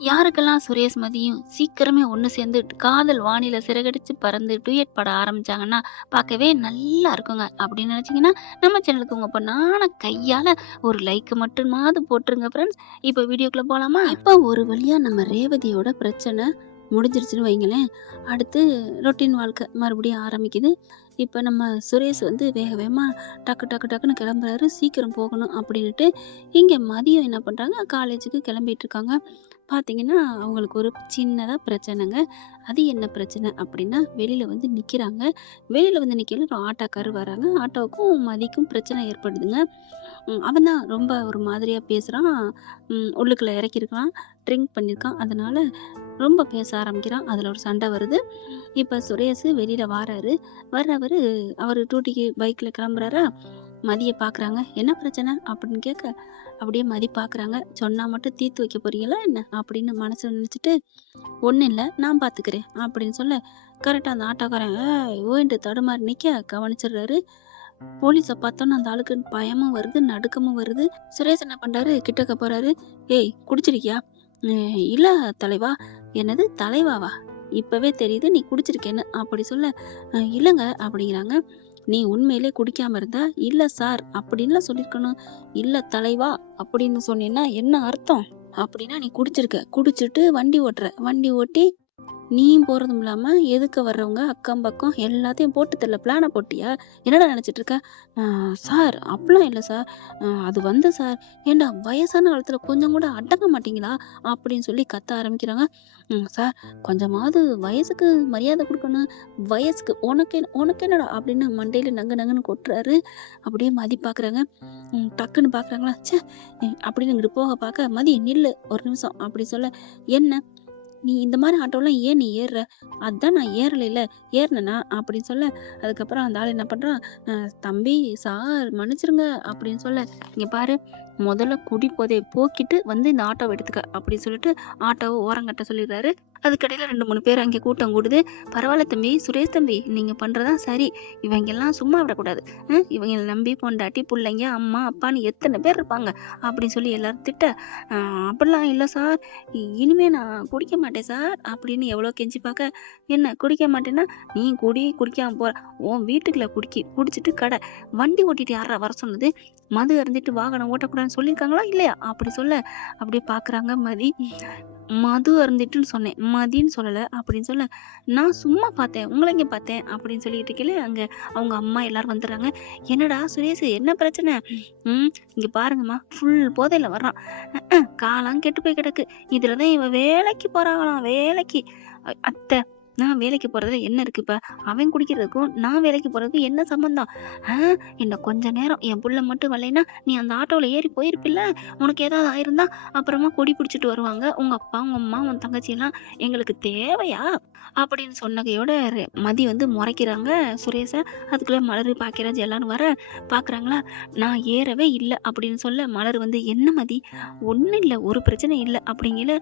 யாருக்கெல்லாம் சுரேஷ் மதியும் சீக்கிரமே ஒண்ணு சேர்ந்து காதல் வானில சிறகடிச்சு பறந்து டூயட் பாட ஆரம்பிச்சாங்கன்னா, பார்க்கவே நல்லா இருக்குங்க. அப்படின்னு நினைச்சீங்கன்னா, நம்ம சேனலுக்கு உங்க பொண்ணான கையால ஒரு லைக் மட்டுமாவது போட்டுருங்க ஃப்ரெண்ட்ஸ். இப்போ வீடியோக்குள்ள போலாமா? இப்போ ஒரு வழியா நம்ம ரேவதியோட பிரச்சனை முடிஞ்சிருச்சுன்னு வைங்களேன். அடுத்து ரொட்டீன் வாழ்க்கை மறுபடியும் ஆரம்பிக்குது. இப்ப நம்ம சுரேஷ் வந்து வேக வேகமா டக்கு டக்கு டக்குன்னு கிளம்புறாரு. சீக்கிரம் போகணும் அப்படின்னுட்டு, இங்க மதியம் என்ன பண்றாங்க, காலேஜுக்கு கிளம்பிட்டு இருக்காங்க. பார்த்தீங்கன்னா, அவங்களுக்கு ஒரு சின்னதா பிரச்சனைங்க. அது என்ன பிரச்சனை அப்படின்னா, வெளியில வந்து நிக்கிறாங்க. வெளியில வந்து நிக்கையில ஒரு ஆட்டோக்காரர் வராங்க. ஆட்டோவுக்கும் மதிக்கும் பிரச்சனை ஏற்படுதுங்க. அவன் தான் ரொம்ப ஒரு மாதிரியா பேசுறான். உள்ளுக்குள்ள இறக்கியிருக்கான். ட்ரிங்க் பண்ணியிருக்கான். அதனால ரொம்ப பேச ஆரம்பிக்கிறான். அதுல ஒரு சண்டை வருது. இப்ப சுரேஷு வெளியில வாராரு. வர்றவரு அவரு டியூட்டிக்கு பைக்ல கிளம்புறாரா, மதிய பார்க்குறாங்க. "என்ன பிரச்சனை?" அப்படின்னு கேட்க, அப்படியே மதி பார்க்குறாங்க. "சொன்னா மட்டும் தீர்த்து வைக்க போறீங்களா என்ன?" அப்படின்னு மனசுல நினைச்சுட்டு, "ஒண்ணும் இல்ல, நான் பார்த்துக்கிறேன்" அப்படின்னு சொல்ல, கரெக்ட்டா அந்த ஆட்டோக்காரன் ஓய்ன்ட்டு தடுமாறி நிக்க கவனிச்சிடுறாரு. போலீஸ பார்த்தோன்னே அந்த ஆளுக்கு பயமும் வருது, நடுக்கமும் வருது. சுரேஷ் என்ன பண்றாரு, கிட்டக்க போறாரு. "ஏய் குடிச்சிருக்கியா?" இல்ல தலைவா." "என்னது தலைவாவா? இப்பவே தெரியுது நீ குடிச்சிருக்கேன்னு." அப்படி சொல்ல, இல்லங்க" அப்படிங்கிறாங்க. "நீ உண்மையிலே குடிக்காம இருந்தா, இல்ல சார் அப்படின்லாம் சொல்லியிருக்கணும். இல்ல தலைவா அப்படின்னு சொன்னீன்னா என்ன அர்த்தம்? அப்படின்னா நீ குடிச்சிருக்க. குடிச்சிட்டு வண்டி ஓட்டுற. வண்டி ஓட்டி நீயும் போறதும் இல்லாம, எதுக்க வர்றவங்க, அக்கம் பக்கம் எல்லாத்தையும் போட்டு தரல. பிளான போட்டியா? என்னடா நெனச்சிட்டு இருக்க?" "அ சார் அப்படிலாம் இல்ல சார். அது வந்து சார்." "ஏன்டா வயசான காலத்துல கொஞ்சம் கூட அடங்க மாட்டீங்களா?" அப்படின்னு சொல்லி கத்த ஆரம்பிக்கிறாங்க. சார் கொஞ்சமாவது வயசுக்கு மரியாதை குடுக்கணும். வயசுக்கு உனக்கு என்னடா?" அப்படின்னு மண்டையில நங்கு நங்குன்னு கொட்டுறாரு. அப்படியே மதி பாக்குறாங்க. டக்குன்னு பாக்குறாங்களா, ச்சே! அப்படின்னு இங்கிட்டு போக பாக்க, "மதி நில்லு ஒரு நிமிஷம்" அப்படி சொல்ல, "என்ன?" "நீ இந்த மாரி ஆட்டோலாம் ஏன் நீ ஏறுற?" "அதான் நான் ஏறலைல்ல, ஏறுனனா?" அப்படின்னு சொல்ல, அதுக்கப்புறம் அந்த ஆள் என்ன பண்றான், "தம்பி, சார் மன்னிச்சிருங்க" அப்படின்னு சொல்ல, "இங்க பாரு, முதல்ல குடிபோதைய போக்கிட்டு வந்து இந்த ஆட்டோவ எடுத்துக்க" அப்படின்னு சொல்லிட்டு ஆட்டோவ ஓரங்கட்ட சொல்லிடுறாரு. அதுக்கிடையில 2, 3 பேர் அங்கே கூட்டம் கூடுது. "பரவால்ல தம்பி, சுரேஷ் தம்பி, நீங்க பண்றதுதான் சரி. இவைங்கெல்லாம் சும்மா விடக்கூடாது. இவைங்கள நம்பி பொண்டாட்டி, புள்ளைங்க, அம்மா, அப்பான்னு எத்தன பேர் இருப்பாங்க" அப்படின்னு சொல்லி எல்லாரும் திட்ட, "அ அப்படிலாம் இல்ல சார். இனிமே நான் குடிக்க மாட்டேன் சார்" அப்படின்னு எவ்வளோ கெஞ்சி பார்க்க, "என்ன குடிக்க மாட்டேன்னா, நீ குடி, குடிக்காம போற. உன் வீட்டுக்குள்ள குடிச்சிட்டு கட. வண்டி ஓட்டிட்டு யார்றா வர சொன்னது? மது அருந்திட்டு வாகனம் ஓட்டக்கூடாதுன்னு சொல்லியிருக்காங்களா இல்லையா?" அப்படி சொல்ல, அப்படியே பார்க்குறாங்க மதி. "மது அருந்திட்டுன்னு சொன்னேன். மதின்னு சொல்லல" அப்படின்னு சொல்ல, "நான் சும்மா பார்த்தேன். உங்கள எங்க பார்த்தேன்?" அப்படின்னு சொல்லிட்டு இருக்கையில, அங்க அவங்க அம்மா எல்லாரும் வந்துடுறாங்க. "என்னடா சுரேஷு, என்ன பிரச்சனை?" இங்க பாருங்கம்மா, ஃபுல் போதையில வர்றான். காலம் கெட்டு போய் கிடக்கு. இதுல தான் இவ வேலைக்கு போறாங்களாம், வேலைக்கு. அத்தை, நான் வேலைக்கு போறதுல என்ன இருக்கு இப்ப? அவன் குடிக்கிறதுக்கும் நான் வேலைக்கு போறதுக்கும் என்ன சம்மந்தம்? ஆ இன்னும் கொஞ்ச நேரம் என் புள்ள மட்டும் வரலைன்னா, நீ அந்த ஆட்டோல ஏறி போயிருப்பில்ல? உனக்கு ஏதாவது ஆயிருந்தா, அப்புறமா கொடி பிடிச்சிட்டு வருவாங்க. உங்க அப்பா, உங்க அம்மா, உன் தங்கச்சி எல்லாம். எங்களுக்கு தேவையா?" அப்படின்னு சொன்னகையோட மதி வந்து முறைக்கிறாங்க சுரேஷ. அதுக்குள்ள மலரு, பாக்கியராஜ் எல்லாரும் வர, பார்க்குறாங்களா, "நான் ஏறவே இல்ல" அப்படின்னு சொல்ல, மலர் வந்து, "என்ன மதி? ஒண்ணும் இல்ல. ஒரு பிரச்சனையும் இல்ல" அப்படிங்கையில,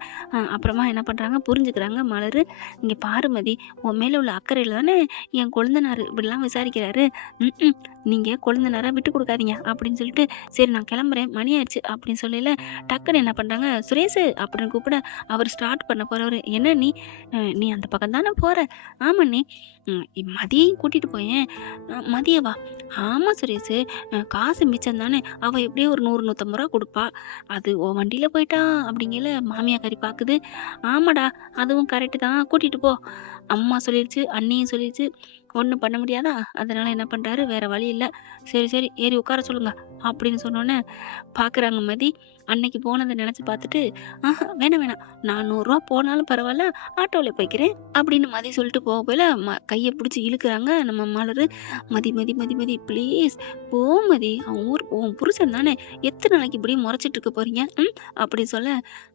அப்புறமா என்ன பண்றாங்க, புரிஞ்சுக்கிறாங்க மலரு. "இங்க பாரு மதி, உன் மேல உள்ள அக்கறையில தானே என் கொழுந்தனாரு இப்படிலாம் விசாரிக்கிறாரு. ம்ஹ்ம். நீங்க கொழுந்தனார விட்டு குடுக்காதீங்க" அப்படின்னு சொல்லிட்டு, "சரி நான் கிளம்புறேன். மணி ஆயிடுச்சு" அப்படின்னு சொல்லையில, டக்குன்னு என்ன பண்றாங்க, "சுரேஷு" அப்படின்னு கூப்பிட, அவர் ஸ்டார்ட் பண்ண போறவரு, "என்ன நீ? நீ அந்த பக்கம் தானே போற?" "ஆமா அண்ணி." மதியையும் கூட்டிட்டு போயேன்." "மதியவா?" "ஆமா சுரேஷு. காசு மிச்சம் தானே. அவ எப்படியும் ஒரு 100, 150 ரூபா குடுப்பா. அது உன் வண்டியில போயிட்டா." அப்படிங்கையில மாமியாக்காரி பாக்குது. "ஆமாடா, அதுவும் கரெக்ட்டு தான். கூட்டிட்டு போ. அம்மா சொல்லிருச்சு, அண்ணியும் சொல்லிருச்சு. ஒண்ணும் பண்ண முடியாதா?" அதனால என்ன பண்றாரு, வேற வழி இல்ல. "சரி, சரி, ஏறி உட்கார சொல்லுங்க" அப்படின்னு சொன்னோனே, பாக்குறாங்க மதி. அன்னைக்கு போனத நெனச்சு பாத்துட்டு, வேணாம், வேணாம். நான் ரூ. 100 போனாலும் பரவால்ல, ஆட்டோல போய்க்கிறேன்" அப்படின்னு மதி சொல்லிட்டு போகயில, கைய புடிச்சு இழுக்குறாங்க நம்ம மலரு. "மதி, மதி, மதி, மதி ப்ளீஸ் போ மதி. அவன் உன் புருஷன் தானே. எத்தன நாளைக்கு இப்படியே மொறச்சிட்டு இருக்க போறீங்க?" அப்படி சொல்ல,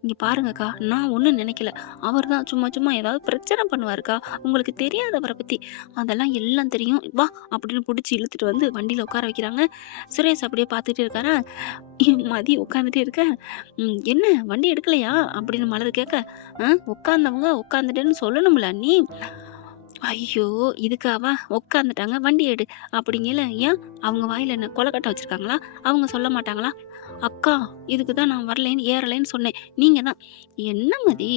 "இங்க பாருங்கக்கா, நான் ஒண்ணும் நெனைக்கல. அவர் தான் சும்மா சும்மா ஏதாவது பிரச்சனை பண்ணுவாருக்கா. உங்களுக்கு தெரியாது அவர பத்தி. அதெல்லாம் எல்லாம் தெரியும். வா" அப்படின்னு புடிச்சு இழுத்துட்டு வந்து வண்டியில உட்கார வைக்கிறாங்க. சுரேஷ் அப்படியே பார்த்துட்டே இருக்காரா, மதி உட்காந்துட்டே இருக்க, "என்ன வண்டி எடுக்கலையா?" அப்படின்னு மலர் கேட்க, உட்கார்ந்தவங்க உட்காந்துட்டேன்னு சொல்லணும்ல அண்ணி." ஐயோ! இதுக்காவா? உட்காந்துட்டாங்க, வண்டி எடு அப்படிங்கையில, "ஏன் அவங்க வாயில என்ன கொலக்கட்டை வச்சிருக்காங்களா? அவங்க சொல்ல மாட்டாங்களா?" அக்கா இதுக்கு தான் நான் வரலைன்னு ஏறலைன்னு சொன்னேன். நீங்க தான் என்ன மதி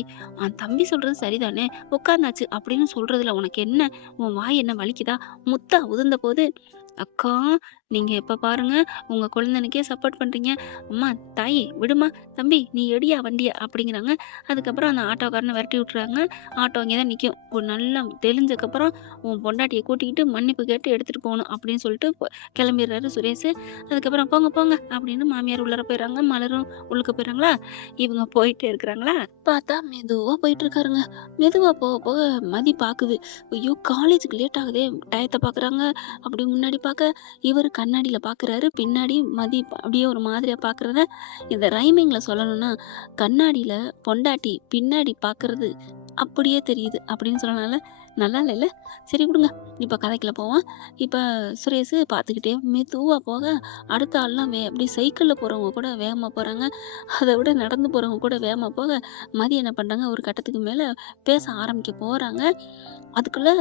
தம்பி சொல்றது சரிதானே உட்காந்தாச்சு அப்படின்னு சொல்றதுல உனக்கு என்ன? உன் வாய் என்ன வலிக்குதா? முத்தா உதிர்ந்த போது அக்கா நீங்க எப்ப பாருங்க உங்க கொழுந்தனுக்கே சப்போர்ட் பண்றீங்க. அம்மா தாயி விடுமா, தம்பி நீ எடியா வண்டிய அப்படிங்கிறாங்க. அதுக்கப்புறம் அந்த ஆட்டோக்காரனை விரட்டி விட்டுறாங்க. ஆட்டோ இங்கே தான் நிற்கும். ஒரு நல்லா தெளிஞ்சக்கப்புறம் உன் பொண்டாட்டியை கூட்டிக்கிட்டு மன்னிப்பு கேட்டு எடுத்துட்டு போகணும் அப்படின்னு சொல்லிட்டு கிளம்பிடுறாரு சுரேஷ். அதுக்கப்புறம் போங்க போங்க அப்படின்னு மாமியார் உள்ளார போயிடுறாங்க. மலரும் உள்ளுக்க போயிடுறாங்களா. இவங்க போயிட்டே இருக்கிறாங்களா. பார்த்தா மெதுவா போயிட்டு இருக்காருங்க. மெதுவா போக போக மதி பாக்குது. ஐயோ காலேஜுக்கு லேட் ஆகுதே. டயத்தை பாக்குறாங்க. அப்படி முன்னாடி பார்க்க இவர் கண்ணாடியில பாக்குறாரு. பின்னாடி மதி அப்படியே ஒரு மாதிரியா பாக்குறத இந்த ரைமிங்ல சொல்லணும்னா கண்ணாடியில பொண்டாட்டி பின்னாடி பாக்குறது அப்படியே தெரியுது அப்படின்னு சொல்லனால நல்லா இல்லைல்ல. சரி விடுங்க. இப்ப கதைக்குள்ள போவோம். இப்ப சுரேஷ் பார்த்துக்கிட்டே மெதுவா போக அடுத்த ஆள்லாம் அப்படியே சைக்கிள்ல போறவங்க கூட வேகமா போறாங்க. அதை விட நடந்து போறவங்க கூட வேகமா போக மதி என்ன பண்றாங்க ஒரு கட்டத்துக்கு மேல பேச ஆரம்பிக்க போறாங்க. அதுக்குள்ள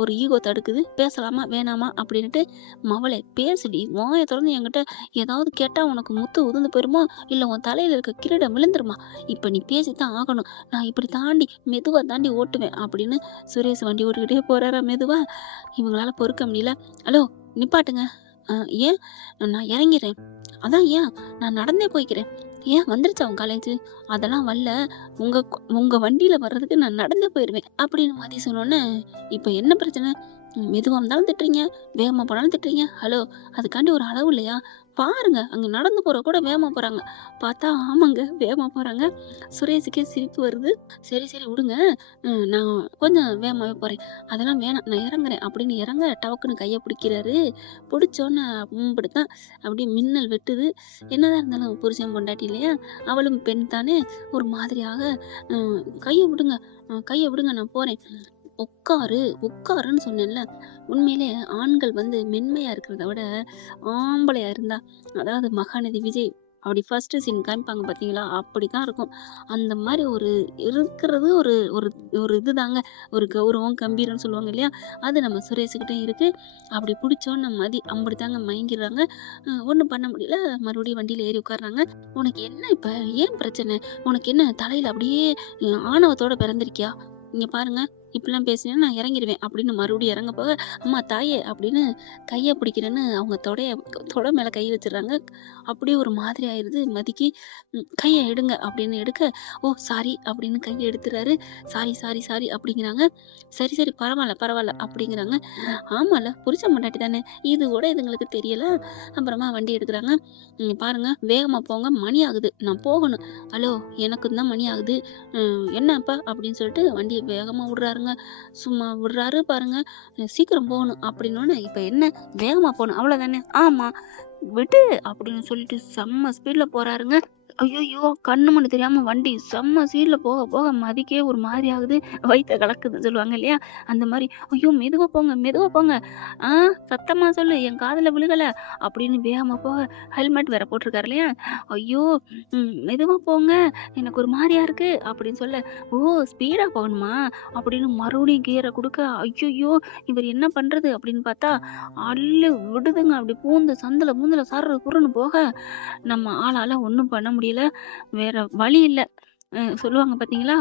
ஒரு ஈகோ தடுக்குது. பேசலாமா வேணாமா அப்படின்னுட்டு மவளே பேசுடி வாய திறந்து என்கிட்ட ஏதாவது கேட்டா உனக்கு முத்து உதிர்ந்து போயிருமா இல்ல உன் தலையில இருக்க கிரீடம் விழுந்துருமா. இப்ப நீ பேசித்தான் ஆகணும். நான் இப்படி தாண்டி மெதுவா தாண்டி ஓட்டுவேன் அப்படின்னு சுரேஷ் வண்டி ஓட்டிக்கிட்டே போறாரா மெதுவா. இவங்களால பொறுக்க முடியல. ஹலோ நிப்பாட்டுங்க. ஏன் நான் இறங்கிறேன். அதான் ஏன் நான் நடந்தே போய்க்கிறேன். ஏன் வந்துருச்சா உன் காலேஜ்? அதெல்லாம் வரல. உங்க உங்க வண்டியில வர்றதுக்கு நான் நடந்தே போயிருவேன் அப்படின்னு மதி சொன்னோன்னே இப்ப என்ன பிரச்சனை? மெதுவா இருந்தாலும் திட்டுறீங்க, வேகமா போனாலும் திட்டுறீங்க. ஹலோ அதுக்காண்டி ஒரு அளவு இல்லையா? பாருங்க அங்க நடந்து போற கூட வேகமா போறாங்க. பார்த்தா ஆமாங்க வேகமா போறாங்க. சுரேஷுக்கே சிரிப்பு வருது. சரி சரி விடுங்க. நான் கொஞ்சம் வேகமாவே போறேன். அதெல்லாம் வேணாம் நான் இறங்குறேன் அப்படின்னு இறங்க டவக்குன்னு கையை பிடிக்கிறாரு. பிடிச்சோன்னே இப்படித்தான் அப்படியே மின்னல் வெட்டுது. என்னதான் இருந்தாலும் புருஷன் பொண்டாட்டி இல்லையா? அவளும் பெண் தானே. ஒரு மாதிரியாக கையை விடுங்க, கையை விடுங்க நான் போறேன். உட்காரு உட்காருன்னு சொன்னேன்ல. உண்மையிலே ஆண்கள் மென்மையா இருக்கிறத விட ஆம்பளையா இருந்தா அதாவது மகாநதி விஜய் அப்படி ஃபர்ஸ்ட் சீன் காமிப்பாங்க பார்த்தீங்களா? அப்படித்தான் இருக்கும். அந்த மாதிரி ஒரு இருக்கிறது ஒரு ஒரு ஒரு இதுதாங்க. ஒரு கௌரவம், கம்பீரம்னு சொல்லுவாங்க இல்லையா? அது நம்ம சுரேஷுகிட்டயும் இருக்கு. அப்படி பிடிச்சோன்னு மதி அப்படித்தாங்க மயங்கிடுறாங்க. ஒண்ணும் பண்ண முடியல. மறுபடியும் வண்டியில ஏறி உட்கார்றாங்க. உனக்கு என்ன இப்ப? ஏன் பிரச்சனை? உனக்கு என்ன தலையில அப்படியே ஆணவத்தோட பிறந்திருக்கியா? இங்க பாருங்க. இப்படிலாம் பேசினேன்னா நான் இறங்கிருவேன் அப்படின்னு மறுபடியும் இறங்க போக, அம்மா தாயே அப்படின்னு கையை பிடிக்கிறேன்னு அவங்க தொடை மேல கை வச்சிடுறாங்க. அப்படியே ஒரு மாதிரி ஆயிடுது மதிக்கு. கையை எடுங்க அப்படின்னு எடுக்க, ஓ சாரி அப்படின்னு கையை எடுத்துறாரு. சாரி சாரி சாரி அப்படிங்கிறாங்க. சரி சரி பரவாயில்ல பரவாயில்ல அப்படிங்கிறாங்க. ஆமால புருஷ பொண்டாட்டி தானே, இது கூட இதுங்களுக்கு தெரியல. அப்புறமா வண்டி எடுக்கிறாங்க. பாருங்க வேகமா போங்க மணி ஆகுது நான் போகணும். ஹலோ எனக்கும் தான் மணி ஆகுது. என்னப்பா அப்படின்னு சொல்லிட்டு வண்டியை வேகமா விடுறாருங்க. சும்மா விடுறாரு பாருங்க. சீக்கிரம் போகணும் அப்படின்னோடனே இப்ப என்ன வேகமா போகணும் அவ்வளவுதானே? ஆமா விடு அப்படின்னு சொல்லிட்டு செம்ம ஸ்பீட்ல போறாருங்க. ஐயோ கண்ணு மண்ணு தெரியாம வண்டி செம்ம ஸ்பீட்ல போக போக மதிக்கே ஒரு மாதிரி ஆகுது. வயித்த கலக்குதுன்னு சொல்லுவாங்க இல்லையா? அந்த மாதிரி ஐயோ மெதுவா போங்க மெதுவா போங்க. சத்தமா சொல்லு என் காதுல விழுகல அப்படின்னு வேகமா போக ஹெல்மெட் வேற போட்டிருக்காரு இல்லையா? ஐயோ மெதுவா போங்க எனக்கு ஒரு மாதிரியா இருக்கு அப்படின்னு சொல்ல, ஓ ஸ்பீடா போகணுமா அப்படின்னு மறுபடியும் கியரை கொடுக்க, ஐயோ இவர் என்ன பண்றது அப்படின்னு பார்த்தா அள்ளு விடுதுங்க. அப்படி பூந்து சந்துல பூந்துல சர்ரு குருன்னு போக நம்ம ஆளால ஒண்ணும் பண்ண முடியல. வேற வழி இல்ல. சொல்லுவாங்க பாத்தீங்களா?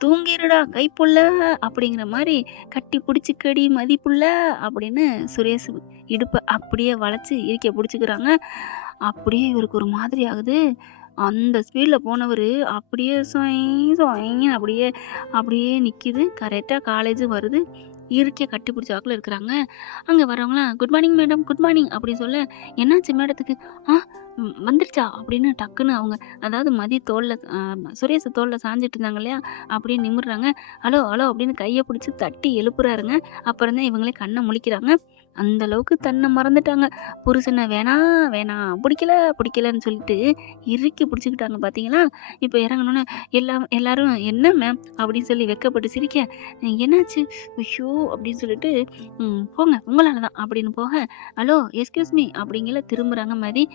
தூங்கிருடா கைப்புள்ள அப்படிங்கிற மாதிரி கட்டி பிடிச்சிக்கடி மதிப்புள்ள அப்படின்னு சுரேஷ் இடுப்ப அப்படியே வளைச்சு இறுக்கி பிடிச்சிக்கிறாங்க. அப்படியே இவருக்கு ஒரு மாதிரி ஆகுது. அந்த ஸ்பீட்ல போனவரு அப்படியே சொயின்னு அப்படியே அப்படியே நிக்குது. கரெக்டா காலேஜ் வருது. இறுக்கிய கட்டி பிடிச்ச வாக்குல இருக்கிறாங்க. அங்க வரவங்களாம் good morning madam good morning அப்படின்னு சொல்ல, என்னாச்சு மேடத்துக்கு? ஆ வந்துருச்சா அப்படின்னு டக்குன்னு அவங்க அதாவது மதி தோல்ல சுரேஷ் தோல்ல சாஞ்சிட்டு இருந்தாங்க இல்லையா? அப்படியே நிமிர்றாங்க. ஹலோ ஹலோ அப்படின்னு கையை பிடிச்சி தட்டி எழுப்புறாருங்க. அப்புறம் தான் இவங்களே கண்ணை முழிக்கிறாங்க. அந்த அளவுக்கு தன்னை மறந்துட்டாங்க. புருஷனை வேணாம் வேணாம் பிடிக்கல பிடிக்கலன்னு சொல்லிட்டு இறுக்கி பிடிச்சிக்கிட்டாங்க பார்த்தீங்களா? இப்போ இறங்கணுன்னு எல்லாரும் என்ன மேம் அப்படின்னு சொல்லி வெக்கப்பட்டு சிரிக்க, என்னாச்சு ஐயோ அப்படின்னு சொல்லிட்டு போங்க உங்களால தான் அப்படின்னு போக, ஹலோ எஸ்கியூஸ் மீ அப்படிங்கிற திரும்புறாங்க மதி.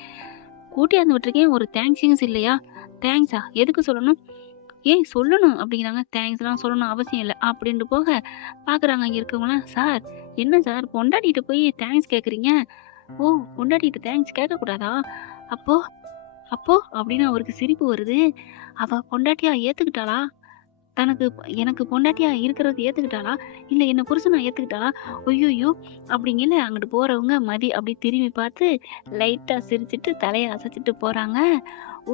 கூட்டியாந்து விட்டுருக்கேன் ஒரு தேங்க்ஸிங்ஸ் இல்லையா? தேங்க்ஸா எதுக்கு சொல்லணும்? ஏய் சொல்லணும் அப்படிங்கிறாங்க. தேங்க்ஸ்லாம் சொல்லணும் அவசியம் இல்லை அப்படின்ட்டு போக பார்க்குறாங்க அங்கே இருக்கவங்களாம். சார் என்ன சார் பொண்டாட்டிகிட்ட போய் தேங்க்ஸ் கேட்குறீங்க? ஓ பொண்டாட்டிகிட்ட தேங்க்ஸ் கேட்கக்கூடாதா? அப்போ அப்போ அப்படின்னு அவருக்கு சிரிப்பு வருது. அவ பொண்டாட்டியா ஏத்துக்கிட்டாளா? எனக்கு பொண்டாட்டியா இருக்கிறது ஏத்துக்கிட்டாளா? இல்ல என்ன புருஷனா ஏத்துக்கிட்டாளா? அய்யய்யோ! அப்படிங்கன்னு அங்கிட்டு போறவங்க மதி அப்படி திரும்பி பார்த்து லைட்டா சிரிச்சுட்டு தலைய அசைச்சுட்டு போறாங்க.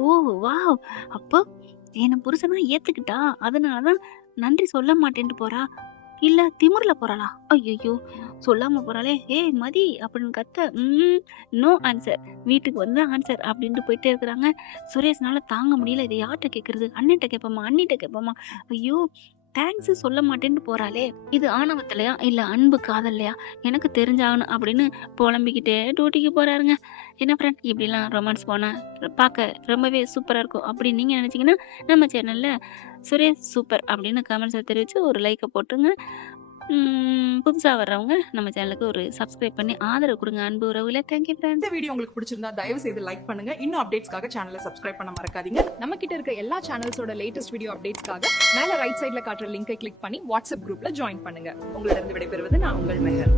ஓ! வாவ்! அப்போ என்ன புருஷனா ஏத்துக்கிட்டா. அதனால தான் நன்றி சொல்ல மாட்டேன்ட்டு போறா. இல்ல திமிர்ல போறாளா? ஐயய்யோ! சொல்லாம போறாளே! "ஏய் மதி!" அப்படின்னு கத்த, நோ ஆன்சர். வீட்டுக்கு வந்து ஆன்சர் அப்படின்ட்டு போயிட்டே இருக்கிறாங்க. சுரேஷ்னால தாங்க முடியல. இத யார்ட்ட கேட்கறது? அண்ணன்ட்ட கேட்போமா? அண்ணிட்ட கேட்போமா? ஐயோ! தேங்க்ஸ் சொல்ல மாட்டேன்ட்டு போறாளே! இது ஆணவத்திலயா? இல்ல அன்பு காதல்லையா? எனக்கு தெரிஞ்சாகணும் அப்படின்னு புலம்பிக்கிட்டே டியூட்டிக்கு போறாருங்க. என்ன ஃப்ரெண்ட் இப்படிலாம் ரொமான்ஸ் போனா பார்க்க ரொம்பவே சூப்பரா இருக்கும் அப்படின்னு நீங்க நினைச்சீங்கன்னா, நம்ம சேனல்ல சுரேஷ் சூப்பர் அப்படின்னு கமெண்ட்ஸ தெரிவிச்சு ஒரு லைக்க போட்டுருங்க. புதுசா வர்றவங்க நம்ம சேனலுக்கு ஒரு சப்ஸ்கிரைப் பண்ணி ஆதரவு குடுங்க அன்பு உறவுகளே. Thank you friends. இந்த வீடியோ உங்களுக்கு பிடிச்சிருந்தா தயவு செய்து லைக் பண்ணுங்க. இன்னும் அப்டேட்ஸ்க்காக சேனலை சப்ஸ்கிரைப் பண்ண மறக்காதீங்க. நம்ம கிட்ட இருக்க எல்லா சேனல்ஸோட லேட்டஸ்ட் வீடியோ அப்டேட்ஸ்க்காக மேல ரைட் சைடுல காட்டுற லிங்கை கிளிக் பண்ணி வாட்ஸ்அப் குரூப்ல ஜாயின் பண்ணுங்க. உங்களிடம் விடைபெறுவது நான் உங்கள் மெஹர்.